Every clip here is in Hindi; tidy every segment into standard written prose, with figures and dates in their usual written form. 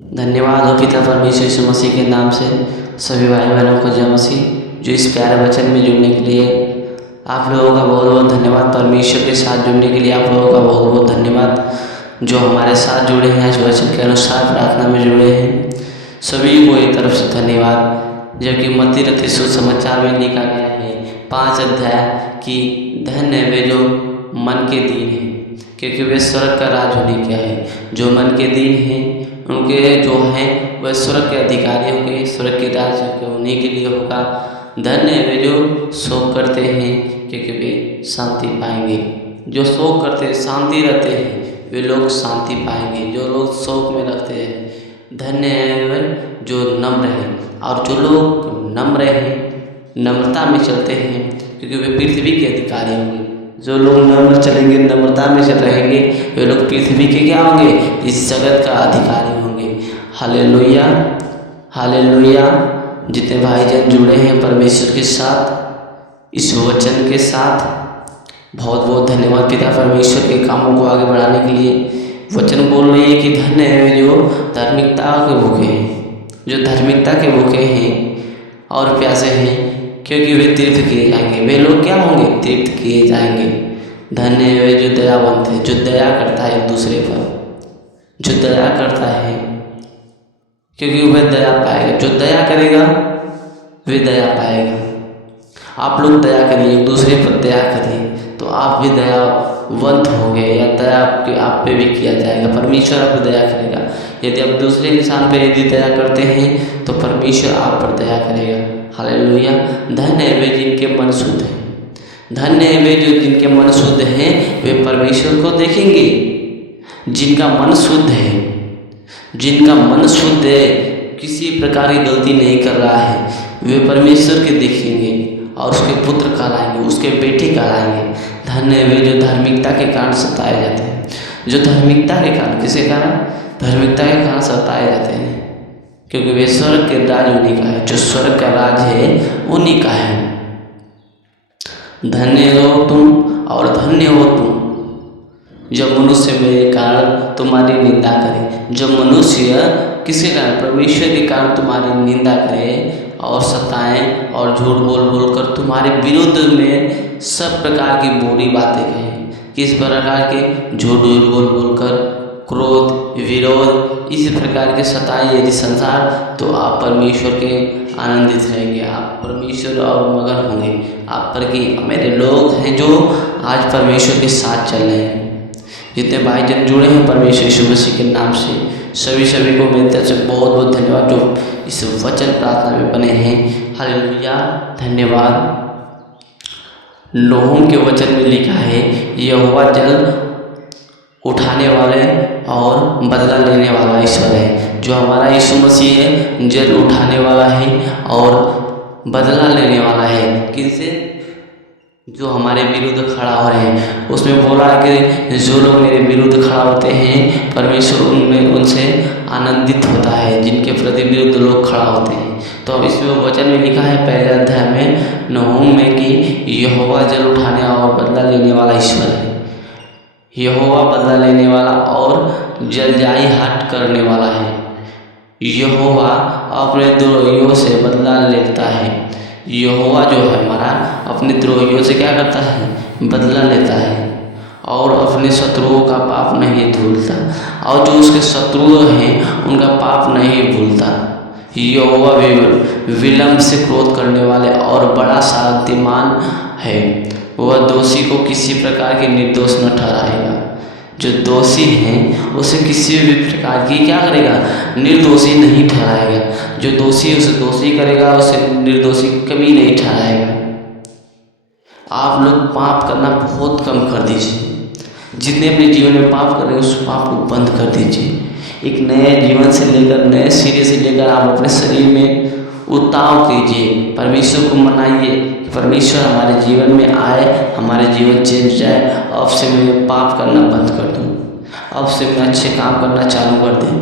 धन्यवाद हो पिता परमेश्वर यीशु मसीह के नाम से सभी भाई बहनों को जय मसीह। जो इस प्यारे वचन में जुड़ने के लिए आप लोगों का बहुत बहुत धन्यवाद। परमेश्वर के साथ जुड़ने के लिए आप लोगों का बहुत बहुत धन्यवाद। जो हमारे साथ जुड़े हैं, इस वचन के अनुसार प्रार्थना में जुड़े हैं, सभी को एक तरफ से धन्यवाद। जबकि मत्ती रचित सुसमाचार में लिखा गया है 5 अध्याय कि धन्य है वे जो मन के दीन हैं, क्योंकि वे स्वर्ग का राज उन्हीं का है। जो मन के दीन हैं उनके जो हैं वह स्वर्ग के अधिकारी होंगे, स्वर्ग के राज के उन्हीं के लिए होगा। धन्य है वे जो शोक करते हैं, क्योंकि वे शांति पाएंगे। जो शोक करते हैं, शांति रहते हैं, वे लोग शांति पाएंगे। जो लोग शोक में रहते हैं, धन्य है वे जो नम्र हैं। और जो लोग नम्र हैं, नम्रता में चलते हैं, क्योंकि वे पृथ्वी के अधिकारी होंगे। जो लोग नम्र चलेंगे, नम्रता में चल रहेंगे, वे लोग पृथ्वी के क्या होंगे? इस जगत का अधिकारी होंगे। Hallelujah, hallelujah. जितने भाईजान जुड़े हैं परमेश्वर के साथ, इस वचन के साथ, बहुत बहुत धन्यवाद पिता परमेश्वर के कामों को आगे बढ़ाने के लिए। वचन बोल रही है कि धन्य है जो धार्मिकता के भूखे हैं, जो धार्मिकता के भूखे हैं और प्यासे हैं, क्योंकि वे तीर्थ किए जाएंगे। वे लोग क्या होंगे? तीर्थ किए जाएंगे। धन्य है वे जो दयावंत है, जो दया करता है एक दूसरे पर, जो दया करता है, क्योंकि वह दया पाएगा। जो दया करेगा वे दया पाएगा। आप लोग दया करिए, एक दूसरे पर दया करिए, तो आप भी दयावंत होंगे, या दया आप पे भी किया जाएगा। परमेश्वर आप पर दया करेगा। यदि आप दूसरे इंसान पर यदि दया करते हैं तो परमेश्वर आप पर दया करेगा। हालेलुया। धन्य है वे जिनके मन शुद्ध हैं, धन्य है वे जो जिनके मन शुद्ध हैं, वे परमेश्वर को देखेंगे। जिनका मन शुद्ध है, जिनका मन शुद्ध है, किसी प्रकार की गलती नहीं कर रहा है, वे परमेश्वर के देखेंगे और उसके पुत्र कहलाएंगे, उसके बेटे कहलाएंगे। धन्य है वे जो धार्मिकता के कारण सताए जाते हैं। जो धार्मिकता के कारण, किसके कारण? धार्मिकता के कारण सताए जाते हैं, क्योंकि वे स्वर्ग के राज उन्हीं का है। जो स्वर्ग का राज है उन्हीं का है। धन्य हो तुम और धन्य हो तुम जब मनुष्य मेरे कारण तुम्हारी निंदा करे। जब मनुष्य किसी कारण, परमेश्वर के कारण तुम्हारी निंदा करे और सताएं और झूठ बोल बोल कर तुम्हारे विरुद्ध में सब प्रकार की बुरी बातें कहें। किस प्रकार के? झूठ बोल बोल कर, क्रोध, विरोध, इसी प्रकार के सताएं यदि संसार, तो आप परमेश्वर के आनंदित रहेंगे, आप परमेश्वर और मगन होंगे। आप पर कि मेरे लोग हैं जो आज परमेश्वर के साथ चल रहे हैं। जितने भाईजन जुड़े हैं परमेश्वर यीशु मसीह के नाम से, सभी को मेरी तरफ से बहुत बहुत धन्यवाद जो इस वचन प्रार्थना में बने हैं। हालेलुया, धन्यवाद। नहूम के वचन में लिखा है, यहोवा जल उठाने वाले और बदला लेने वाला ईश्वर है। जो हमारा यीशु मसीह है, जल उठाने वाला है और बदला लेने वाला है। किनसे? जो हमारे विरुद्ध खड़ा हो रहे हैं। उसमें बोला कि जो लोग मेरे विरुद्ध खड़ा होते हैं, परमेश्वर उनमें उनसे आनंदित होता है, जिनके प्रति विरुद्ध लोग खड़ा होते हैं। तो अब इसमें वचन में लिखा है पहले अध्याय में नहूम में कि यहोवा जल उठाने और बदला लेने वाला ईश्वर है। यहोवा बदला लेने वाला और जलजाई हट करने वाला है। यहोवा अपने द्रोहियों से बदला लेता है। यहोवा जो है हमारा अपने द्रोहियों से क्या करता है? बदला लेता है और अपने शत्रुओं का पाप नहीं भूलता, और जो उसके शत्रु हैं उनका पाप नहीं भूलता। यहोवा विलम्ब से क्रोध करने वाले और बड़ा शांतिमान है। वह दोषी को किसी प्रकार के निर्दोष न ठहराएगा। जो दोषी हैं उसे किसी भी प्रकार की क्या करेगा? निर्दोषी नहीं ठहराएगा। जो दोषी उसे दोषी करेगा, उसे निर्दोषी कभी नहीं ठहराएगा। आप लोग पाप करना बहुत कम कर दीजिए। जितने अपने जीवन में पाप कर रहे हैं उस पाप को बंद कर दीजिए। एक नए जीवन से लेकर, नए सिरे से लेकर आप अपने शरीर में उताव कीजिए। परमेश्वर को मनाइए कि परमेश्वर हमारे जीवन में आए, हमारे जीवन चेंज जाए। अब से मैं पाप करना बंद कर दूँ, अब से मैं अच्छे काम करना चालू कर दें।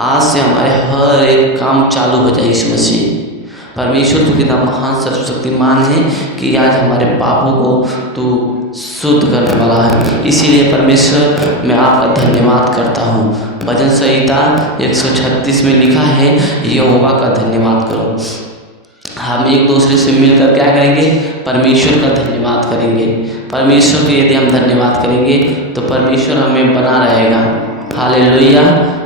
आज से हमारे हर एक काम चालू हो जाए यीशु मसीह। परमेश्वर तू कितना महान सर्वशक्तिमान है कि आज हमारे पापों को तू शुद्ध करने वाला है। इसीलिए परमेश्वर मैं आपका धन्यवाद करता हूँ। भजन संहिता 136 में लिखा है, यहोवा का धन्यवाद करो। हम एक दूसरे से मिलकर क्या करेंगे? परमेश्वर का धन्यवाद करेंगे। परमेश्वर को यदि हम धन्यवाद करेंगे तो परमेश्वर हमें बना रहेगा। हालेलुया।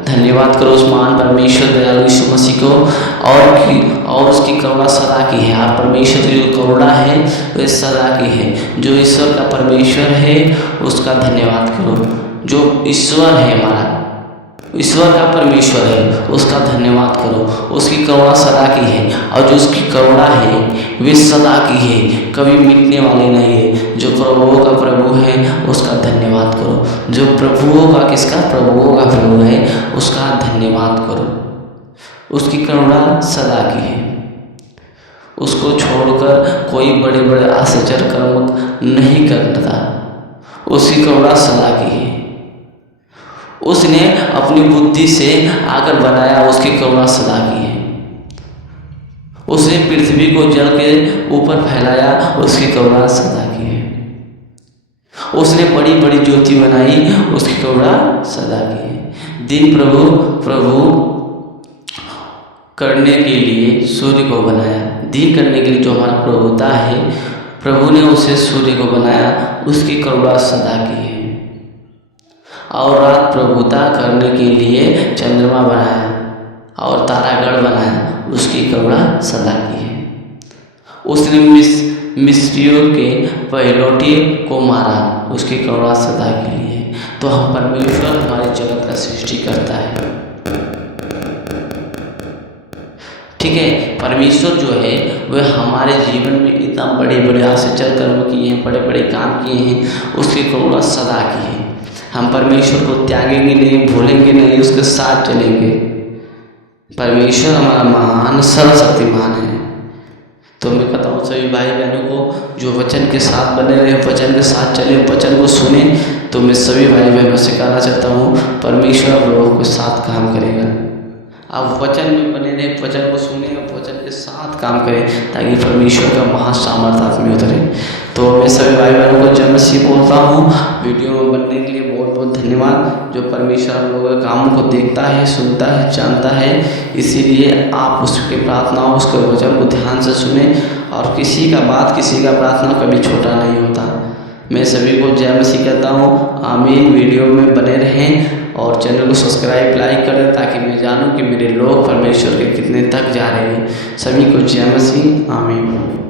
धन्यवाद करो उस महान परमेश्वर दयालु यीशु मसीह को और उसकी करुणा सदा की है। आप परमेश्वर की जो करुणा है वह सदा की है। जो ईश्वर का परमेश्वर है उसका धन्यवाद करो। जो ईश्वर है, हमारा ईश्वर का परमेश्वर है, उसका धन्यवाद करो। उसकी करुणा सदा की है और जो उसकी करुणा है वे सदा की है, कभी मिटने वाली नहीं है। जो प्रभुओं का प्रभु है उसका धन्यवाद करो। जो प्रभुओं का प्रभुओं का प्रभु है उसका धन्यवाद करो। उसकी करुणा सदा की है। उसको छोड़कर कोई बड़े बड़े आश्चर्य कर्म नहीं करता। उसकी करुणा सदा की है। उसने अपनी बुद्धि से आकर बनाया, उसकी करुणा सदा की है। उसने पृथ्वी को जल के ऊपर फैलाया, उसकी करुणा सदा की है। उसने बड़ी बड़ी ज्योति बनाई, उसकी करुणा सदा की है। दिन प्रभु करने के लिए सूर्य को बनाया। दिन करने के लिए जो हमारा प्रभुता है, प्रभु ने उसे सूर्य को बनाया, उसकी करुणा सदा की है। और रात प्रभुता करने के लिए चंद्रमा बनाया और तारागढ़ बनाया, उसकी करुणा सदा की है। उसने मिस्रियों के पहलौठे को मारा, उसकी करुणा सदा के लिए। तो हम परमेश्वर हमारे जगत का सृष्टि करता है। ठीक है, परमेश्वर जो है वह हमारे जीवन में इतना बड़े बड़े आश्चर्य कर्म किए हैं, बड़े बड़े काम किए हैं, उसकी करुणा सदा की है। हम परमेश्वर को त्यागेंगे नहीं, भूलेंगे नहीं, उसके साथ चलेंगे। परमेश्वर हमारा महान सर्वशक्तिमान है। तो मैं कहता हूँ सभी भाई बहनों को जो वचन के साथ बने रहे, वचन के साथ चले, वचन को सुने। तो मैं सभी भाई बहनों से कहना चाहता हूँ परमेश्वर आप लोगों के साथ काम करेगा। आप वचन में बने रहे, वचन को सुने और वचन के साथ काम करें ताकि परमेश्वर का महासामर्थ्य आप में उतरे। तो मैं सभी भाई बहनों को जय मसीह बोलता हूँ। वीडियो में बनने के लिए बहुत बहुत धन्यवाद। जो परमेश्वर हम लोगों के कामों को देखता है, सुनता है, जानता है, इसीलिए आप उसकी प्रार्थनाओं, उसके वचन को ध्यान से सुने। और किसी का प्रार्थना कभी छोटा नहीं होता। मैं सभी को जय मसीह कहता हूँ। आमीन। वीडियो में बने रहें और चैनल को सब्सक्राइब लाइक करें ताकि मैं जानूं कि मेरे लोग परमेश्वर के कितने तक जा रहे हैं। सभी को जय मसीह। आमीन।